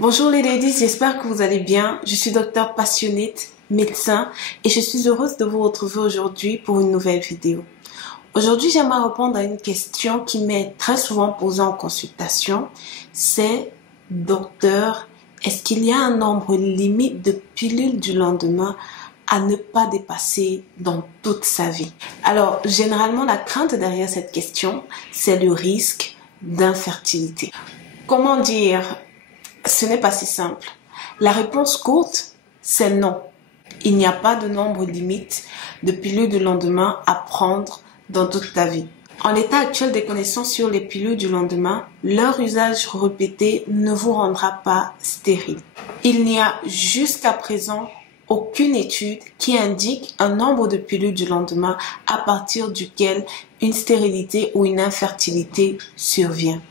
Bonjour les ladies, j'espère que vous allez bien. Je suis docteur Passionate, médecin, et je suis heureuse de vous retrouver aujourd'hui pour une nouvelle vidéo. Aujourd'hui, j'aimerais répondre à une question qui m'est très souvent posée en consultation. C'est, docteur, est-ce qu'il y a un nombre limite de pilules du lendemain à ne pas dépasser dans toute sa vie? Alors, généralement, la crainte derrière cette question, c'est le risque d'infertilité. Comment dire? Ce n'est pas si simple. La réponse courte, c'est non. Il n'y a pas de nombre limite de pilules du lendemain à prendre dans toute ta vie. En l'état actuel des connaissances sur les pilules du lendemain, leur usage répété ne vous rendra pas stérile. Il n'y a jusqu'à présent aucune étude qui indique un nombre de pilules du lendemain à partir duquel une stérilité ou une infertilité survient.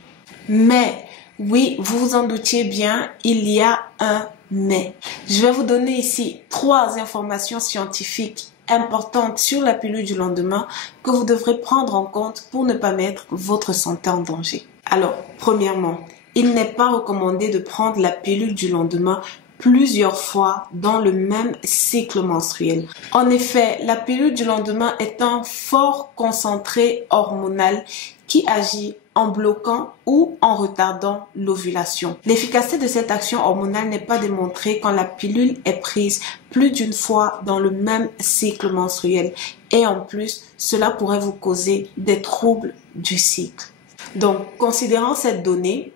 Mais oui, vous vous en doutiez bien, il y a un mais. Je vais vous donner ici 3 informations scientifiques importantes sur la pilule du lendemain que vous devrez prendre en compte pour ne pas mettre votre santé en danger. Alors, premièrement, il n'est pas recommandé de prendre la pilule du lendemain plusieurs fois dans le même cycle menstruel. En effet, la pilule du lendemain est un fort concentré hormonal qui agit en bloquant ou en retardant l'ovulation. L'efficacité de cette action hormonale n'est pas démontrée quand la pilule est prise plus d'une fois dans le même cycle menstruel. Et en plus, cela pourrait vous causer des troubles du cycle. Donc, considérant cette donnée,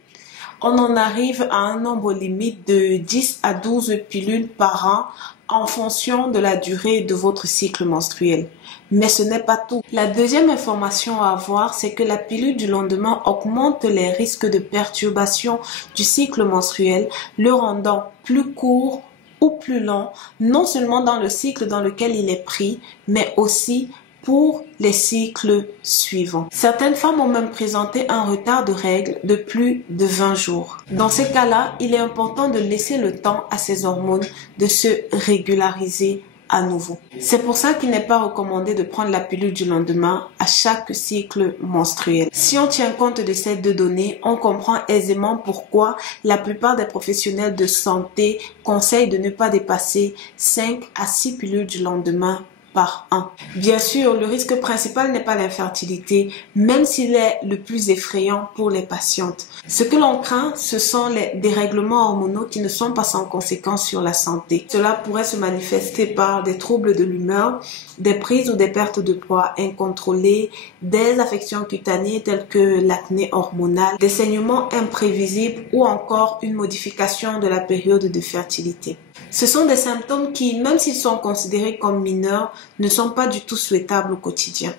on en arrive à un nombre limite de 10 à 12 pilules par an en fonction de la durée de votre cycle menstruel. Mais ce n'est pas tout. La deuxième information à avoir, c'est que la pilule du lendemain augmente les risques de perturbation du cycle menstruel, le rendant plus court ou plus long, non seulement dans le cycle dans lequel il est pris, mais aussi pour les cycles suivants. Certaines femmes ont même présenté un retard de règles de plus de 20 jours. Dans ces cas-là, il est important de laisser le temps à ces hormones de se régulariser à nouveau. C'est pour ça qu'il n'est pas recommandé de prendre la pilule du lendemain à chaque cycle menstruel. Si on tient compte de ces 2 données, on comprend aisément pourquoi la plupart des professionnels de santé conseillent de ne pas dépasser 5 à 6 pilules du lendemain par an. Bien sûr, le risque principal n'est pas l'infertilité, même s'il est le plus effrayant pour les patientes. Ce que l'on craint, ce sont les dérèglements hormonaux qui ne sont pas sans conséquences sur la santé. Cela pourrait se manifester par des troubles de l'humeur, des prises ou des pertes de poids incontrôlées, des affections cutanées telles que l'acné hormonal, des saignements imprévisibles ou encore une modification de la période de fertilité. Ce sont des symptômes qui, même s'ils sont considérés comme mineurs, ne sont pas du tout souhaitables au quotidien.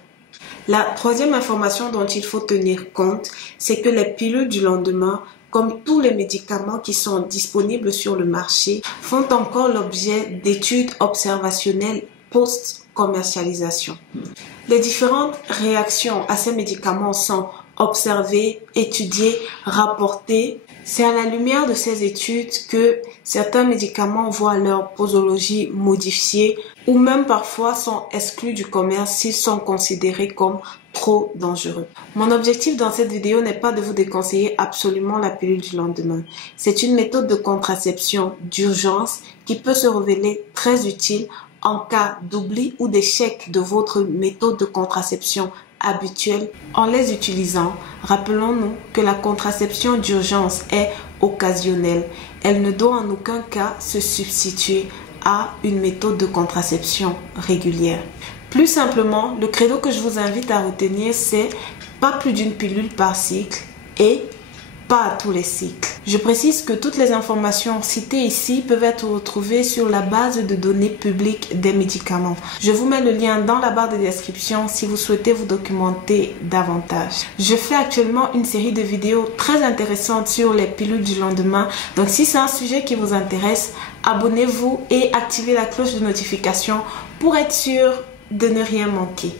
La troisième information dont il faut tenir compte, c'est que les pilules du lendemain, comme tous les médicaments qui sont disponibles sur le marché, font encore l'objet d'études observationnelles post-commercialisation. Les différentes réactions à ces médicaments sont observées, étudiées, rapportées. C'est à la lumière de ces études que certains médicaments voient leur posologie modifiée ou même parfois sont exclus du commerce s'ils sont considérés comme trop dangereux. Mon objectif dans cette vidéo n'est pas de vous déconseiller absolument la pilule du lendemain. C'est une méthode de contraception d'urgence qui peut se révéler très utile en cas d'oubli ou d'échec de votre méthode de contraception habituelle. En les utilisant, rappelons-nous que la contraception d'urgence est occasionnelle. Elle ne doit en aucun cas se substituer à une méthode de contraception régulière. Plus simplement, le credo que je vous invite à retenir, c'est pas plus d'une pilule par cycle et pas à tous les cycles. Je précise que toutes les informations citées ici peuvent être retrouvées sur la base de données publiques des médicaments. Je vous mets le lien dans la barre de description si vous souhaitez vous documenter davantage. Je fais actuellement une série de vidéos très intéressantes sur les pilules du lendemain. Donc si c'est un sujet qui vous intéresse, abonnez-vous et activez la cloche de notification pour être sûr de ne rien manquer.